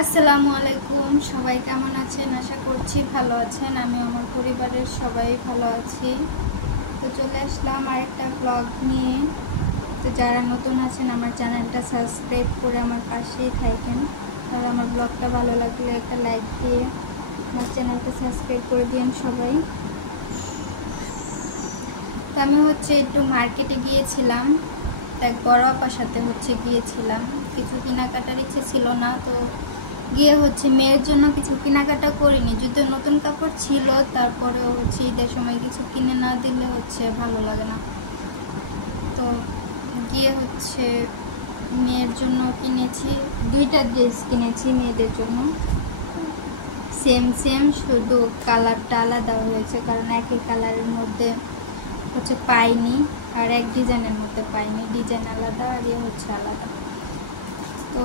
আসসালামু আলাইকুম। সবাই কেমন আছেন? আশা করছি ভালো আছেন। আমি আমার পরিবারের সবাই ভালো আছি। তো চলে আসলাম আরেকটা ব্লগ নিয়ে। তো যারা নতুন আছেন আমার চ্যানেলটা সাবস্ক্রাইব করে আমার পাশেই থাকেন। আর আমার ব্লগটা ভালো লাগলে একটা লাইক দিয়ে আমার চ্যানেলটা সাবস্ক্রাইব করে দিন সবাই। তো আমি একটু মার্কেটে গিয়েছিলাম, এক বড় আপার সাথে গিয়েছিলাম। কিছু কেনাকাটার ইচ্ছে ছিল না, তো গিয়ে মেয়ের জন্য কিছু কেনাকাটা করিনি। যদিও নতুন কাপড় ছিল, তারপরেও ঈদের সময় কিছু কিনে না দিলে ভালো লাগে না। তো গিয়ে মেয়ের জন্য কিনেছি, দুইটা ড্রেস কিনেছি মেয়েদের জন্য। সেম সেম, শুধু কালারটা আলাদা হয়েছে, কারণ একই কালারের মধ্যে পাইনি, আর এক ডিজাইনের মধ্যে পাইনি। ডিজাইন আলাদা আর আলাদা। তো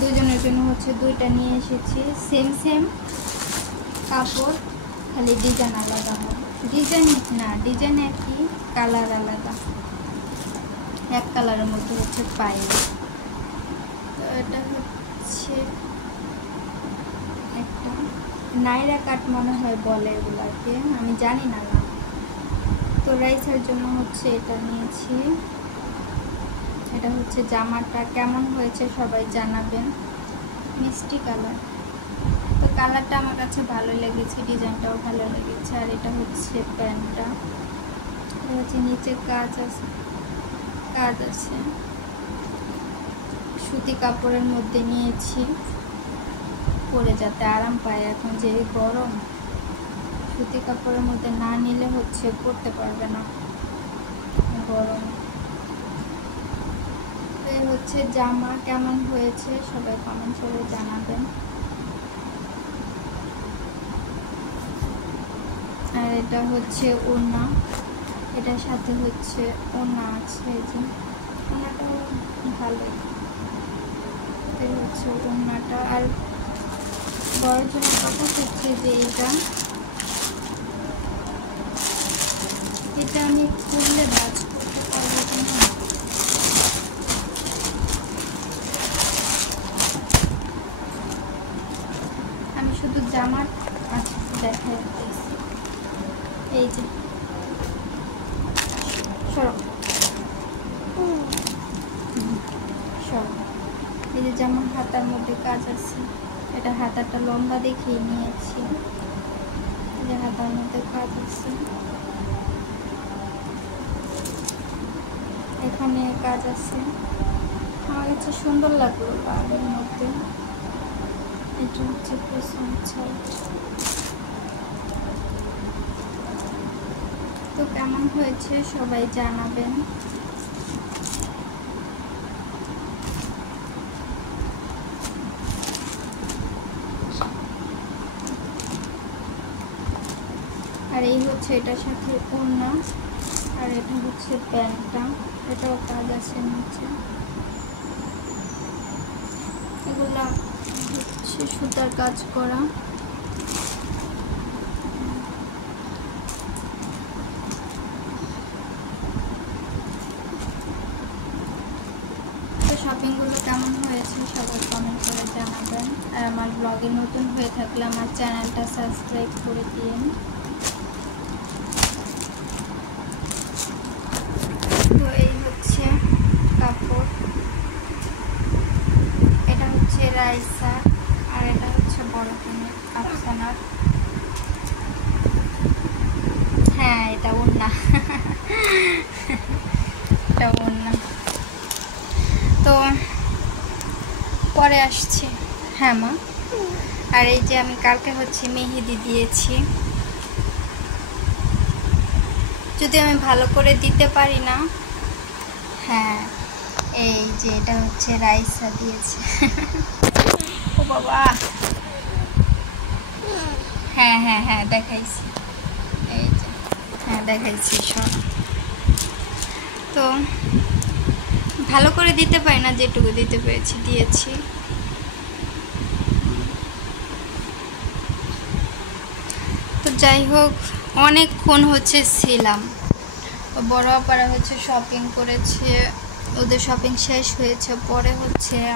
দুজনের জন্য দুইটা নিয়ে এসেছি। সেম সেম কাপড়, খালি ডিজাইন আলাদা হবে। ডিজাইন না, ডিজাইন একই, কালার আলাদা। এক কালারের মধ্যে পাইনি। তো এটা একটা নাইরা কাট মনে হয় বলে এগুলাকে, আমি জানি না। তো রাইসার জন্য এটা নিয়েছি। এটা জামাটা কেমন হয়েছে সবাই জানাবেন। মিষ্টি কালার, তো কালারটা আমার কাছে ভালো লেগেছে, ডিজাইনটাও ভালো লেগেছে। আর এটা প্যান্টটা, নিচে কাজ আছে সুতি কাপড়ের মধ্যে নিয়েছি, পরে যাতে আরাম পায়। এখন যে গরম, সুতি কাপড়ের মধ্যে না নিলে পরতে পারবে না, গরম। জামা কেমন হয়েছে সবাই কমেন্ট করে জানাবেন। আর এটা ওড়না, এটার সাথে ওড়না আছে। এই যে ওড়নাটাও ভালোই, এই ওড়নাটা। আর বড় জন্য কাপড় যে এটা আমি খুললে বাজ করতে পারবো কিনা। আমি শুধু জামার দেখাই, এই যে সরব সরব, এই যে যেমন হাতার মধ্যে কাজ আছে। এটা হাতাটা লম্বা দেখিয়ে নিয়েছি, যে হাতার মধ্যে কাজ আছে, এখানে কাজ আছে। আমার কাছে সুন্দর লাগলো লালের মধ্যে। এটা পেছন সাইড। তো কেমন হয়েছে সবাই জানাবেন। আর এই এটার সাথে ওড়না, আর এটা প্যান্টটা, এটাও কাজ আছে নিচে। এগুলা সুতার কাজ করা। তো শপিংগুলো কেমন হয়েছে সবাই কমেন্ট করে জানাবেন। আর আমার ব্লগে নতুন হয়ে থাকলে আমার চ্যানেলটা সাবস্ক্রাইব করে দিন। তো এই কাপড়, এটা রাইসা, আর এটা বড় কিনের আফসানার। হ্যাঁ, এটা ওড়না এটা ওড়না। তো পরে আসছি। হ্যাঁ মা। আর এই যে আমি কালকে মেহেদি দিয়েছি, যদি আমি ভালো করে দিতে পারি না। হ্যাঁ, এই যে এটা রাইসা দিয়েছে ও বাবা। হ্যাঁ হ্যাঁ হ্যাঁ দেখাইছি, এই যে হ্যাঁ দেখাইছি সব। তো ভালো করে দিতে পারি না, যেটুকু দিতে পেরেছি দিয়েছি। তো যাই হোক, অনেকক্ষণ ছিলাম। বড় আপারা শপিং করেছে, ওদের শপিং শেষ হয়েছে। পরে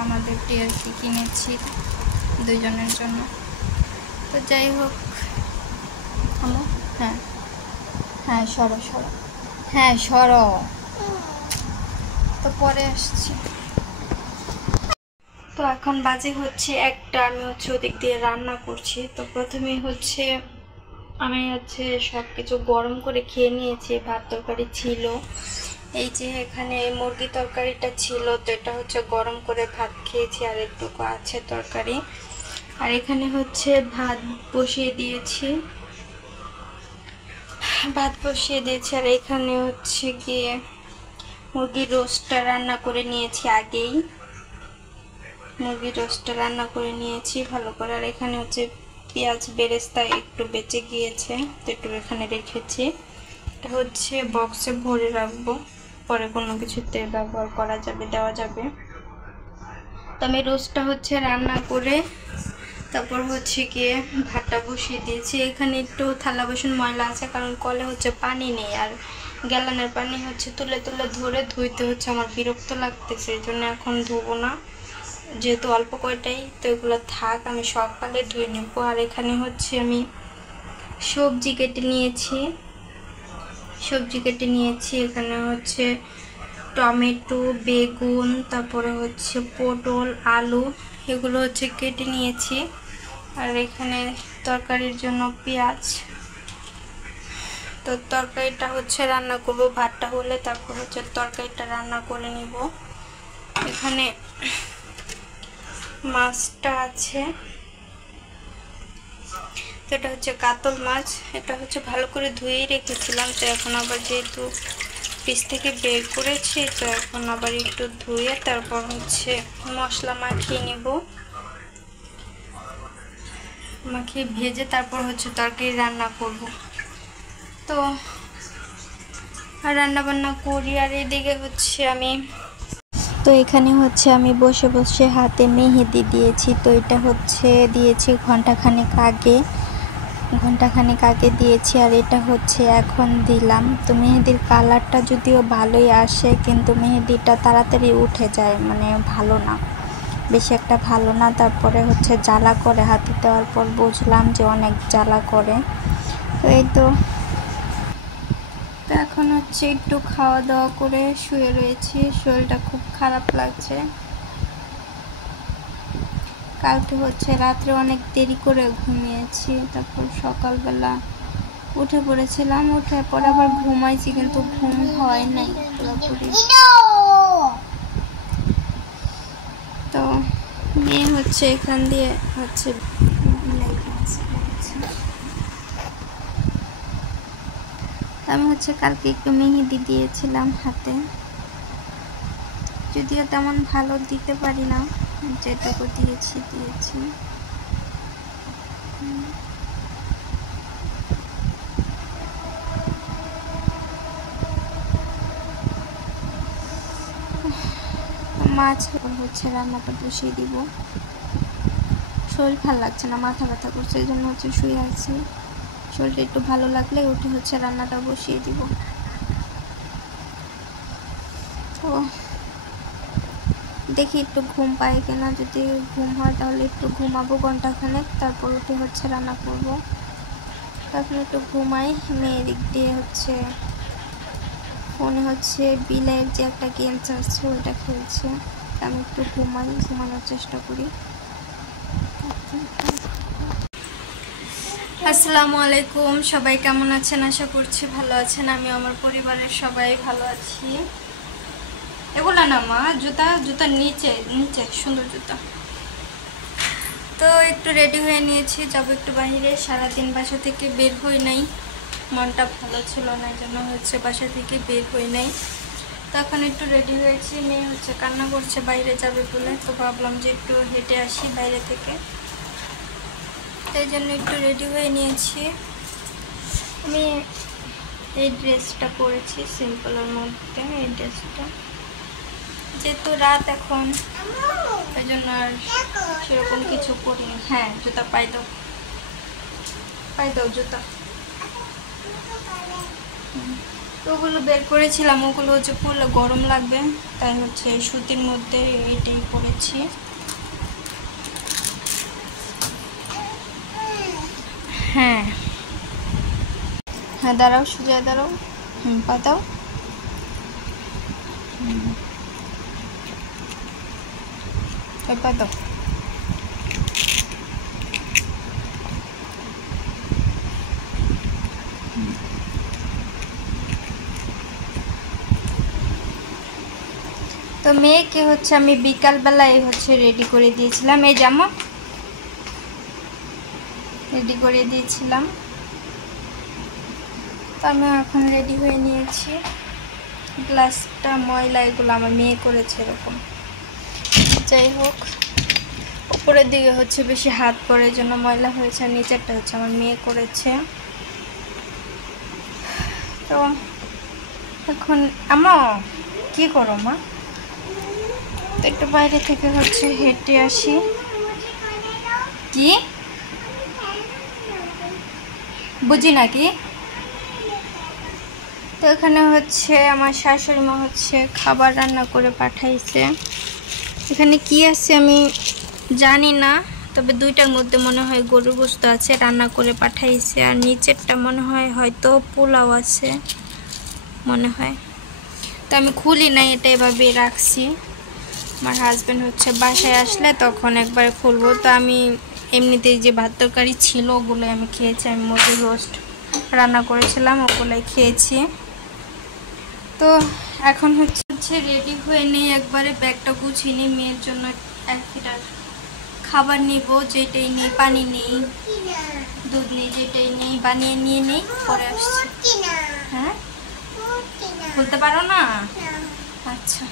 আমাদের টিআরপি কিনেছি। দুইজনের জন্য। তো যাই হোক, হ্যাঁ হ্যাঁ সরো সরো, হ্যাঁ সরো। তো পরে আসছি। তো এখন বাজে হচ্ছে একটা, আমি হচ্ছে ওদিক দিয়ে রান্না করছি। তো প্রথমেই হচ্ছে আমি হচ্ছে সব কিছু গরম করে খেয়ে নিয়েছি। ভাত তরকারি ছিল, এই যে এখানে মুরগি তরকারিটা ছিল, তো এটা হচ্ছে গরম করে ভাত খেয়েছি, আর একটুকু আছে তরকারি। আর এখানে হচ্ছে ভাত বসিয়ে দিয়েছি, আর এখানে হচ্ছে গিয়ে মুরগির রোস্টটা রান্না করে নিয়েছি আগেই, ভালো করে। আর এখানে হচ্ছে পেঁয়াজ বেরেস্তা একটু বেঁচে গিয়েছে, তো একটু এখানে রেখেছি। এটা হচ্ছে বক্সে ভরে রাখবো, পরে কোনো কিছুতে ব্যবহার করা যাবে, দেওয়া যাবে। তো আমি রোস্টটা হচ্ছে রান্না করে তারপর হচ্ছে গিয়ে ভাতটা বসিয়ে দিয়েছি। এখানে একটু থালা বাসন ময়লা আছে, কারণ কলে হচ্ছে পানি নেই, আর গ্যালানের পানি হচ্ছে তুলে তুলে ধরে ধুইতে হচ্ছে আমার বিরক্ত লাগতেছে, এই জন্য এখন ধুবো না, যেহেতু অল্প কয়টাই, তো এগুলো থাক, আমি সকালে ধুয়ে নেব। আর এখানে হচ্ছে আমি সবজি কেটে নিয়েছি, এখানে হচ্ছে টমেটো, বেগুন, তারপরে হচ্ছে পটল, আলু, এগুলো হচ্ছে কেটে নিয়েছি। আর এখানে তরকারির জন্য পেঁয়াজ। তো তরকারিটা হচ্ছে রান্না করব, ভাতটা হলে তারপর হচ্ছে তরকারিটা রান্না করে নিব। এখানে মাছটা আছে, তো এটা হচ্ছে কাতল মাছ, এটা হচ্ছে ভালো করে ধুয়েই রেখেছিলাম। তো এখন আবার যেহেতু ফ্রিজ থেকে বের করেছি, তো এখন আবার একটু ধুয়ে তারপর হচ্ছে মশলা মাখিয়ে নিব, মাখিয়ে ভেজে তারপর হচ্ছে তরকারি রান্না করব। তো রান্না বান্না করি। আর এদিকে হচ্ছে এখানে হচ্ছে আমি বসে বসে হাতে মেহেদি দিয়েছি। তো এটা হচ্ছে দিয়েছি ঘন্টাখানেক আগে দিয়েছি, আর এটা হচ্ছে এখন দিলাম। তো মেহেদির কালারটা যদিও ভালোই আসে, কিন্তু মেহেদিটা তাড়াতাড়ি উঠে যায়, মানে ভালো না, বেশি একটা ভালো না। তারপরে হচ্ছে জ্বালা করে, হাতে দেওয়ার পর বুঝলাম যে অনেক জ্বালা করে। তো এই তো এখন হচ্ছে একটু খাওয়া দাওয়া করে শুয়ে রয়েছি, শরীরটা খুব খারাপ লাগছে। কালকে হচ্ছে রাত্রে অনেক দেরি করে ঘুমিয়েছি, তারপর সকালবেলা উঠে পড়েছিলাম, উঠে পরে আবার ঘুমাইছি, কিন্তু ঘুম হয় নাই পুরোপুরি। তো মেয়ে হচ্ছে এখান দিয়ে হচ্ছে আমি হচ্ছে কালকে একটু মেহেদি দিয়েছিলাম হাতে, যদিও তেমন ভালো দিতে পারি না, যেটুকু দিয়েছি। মাছ হচ্ছে রান্নাটা বসিয়ে দিব। শরীর ভালো লাগছে না, মাথা ব্যথা করছে, এই জন্য হচ্ছে শুয়ে আছি। শরীরটা একটু ভালো লাগলে উঠে হচ্ছে রান্নাটা বসিয়ে দিব। তো দেখি একটু ঘুম পাই কিনা, যদি ঘুম হয় তাহলে একটু ঘুমাবো ঘন্টাখানেক, তারপর উঠে হচ্ছে রান্না করব। তখন একটু ঘুমাই। মেয়ের দিক দিয়ে হচ্ছে ফোনে হচ্ছে বিলের যে একটা গেমস আছে ওইটা খেলছে, আমি একটু ঘুমানোর চেষ্টা করি। আসসালামু আলাইকুম, সবাই কেমন আছেন? আশা করছি ভালো আছেন। আমি আমার পরিবারের সবাই ভালো আছি। এগুলা না মা, জুতা নিচে সুন্দর জুতা। তো একটু রেডি হয়ে নিয়েছি, যাবো একটু বাইরে। সারাদিন বাসা থেকে বের হই নাই, মনটা ভালো ছিল না, এই জন্য হচ্ছে বাসা থেকে বের হই নাই। তো এখন একটু রেডি হয়েছি, মেয়ে হচ্ছে কান্না করছে বাইরে যাবে বলে, তো ভাবলাম যে একটু হেঁটে আসি বাইরে থেকে, তাই জন্য একটু রেডি হয়ে নিয়েছি। আমি এই ড্রেসটা পরেছি সিম্পলের মধ্যে, এই ড্রেসটা, যেহেতু রাত এখন, ওই জন্য আর সেরকম কিছু করিনি। হ্যাঁ জুতা পাই দাও জুতা। তো ওগুলো বের করেছিলাম, ওগুলো হচ্ছে পরলে গরম লাগবে, তাই হচ্ছে সুতির মধ্যে এইটাই পরেছি। হ্যাঁ দাঁড়াও, সোজা দাঁড়াও। পাতাও। পাতাও। তো মেয়েকে হচ্ছে আমি বিকালবেলায় হচ্ছে রেডি করে দিয়েছিলাম, এই জামা রেডি করে দিয়েছিলাম। তো আমি এখন রেডি হয়ে নিয়েছি। গ্লাসটা ময়লা, এগুলো আমার মেয়ে করেছে এরকম। যাই হোক, উপরের দিকে হচ্ছে বেশি হাত পড়ে জন্য ময়লা হয়েছে, আর নিচেরটা হচ্ছে আমার মেয়ে করেছে। তো এখন আমা কি করো মা? তো একটু বাইরে থেকে হচ্ছে হেঁটে আসি। কি বুঝি নাকি? তো এখানে হচ্ছে আমার শাশুড়ি মা হচ্ছে খাবার রান্না করে পাঠাইছে। এখানে কি আছে আমি জানি না, তবে দুইটার মধ্যে মনে হয় গরুর গোশত আছে, রান্না করে পাঠাইছে। আর নিচেরটা মনে হয় হয়তো পোলাও আছে মনে হয়। তো আমি খুলি নাই, এটা এভাবে রাখছি। আমার হাজব্যান্ড হচ্ছে বাসায় আসলে তখন একবার খুলবো। তো আমি এমনিতেই যে ভাত তরকারি ছিল ওগুলোই আমি খেয়েছি। আমি মুরগির রোস্ট রান্না করেছিলাম, ওগুলোই খেয়েছি। তো এখন হচ্ছে রেডি হয়ে নিই, একবারে ব্যাগটা গুছিয়ে নিই। মেয়ের জন্য এক লিটার খাবার নিব, যেটাই নেই, পানি নেই, দুধ নেই, যেটাই নেই বানিয়ে নিয়ে নেই, পরে আসছি। হ্যাঁ বলতে পারো না? আচ্ছা।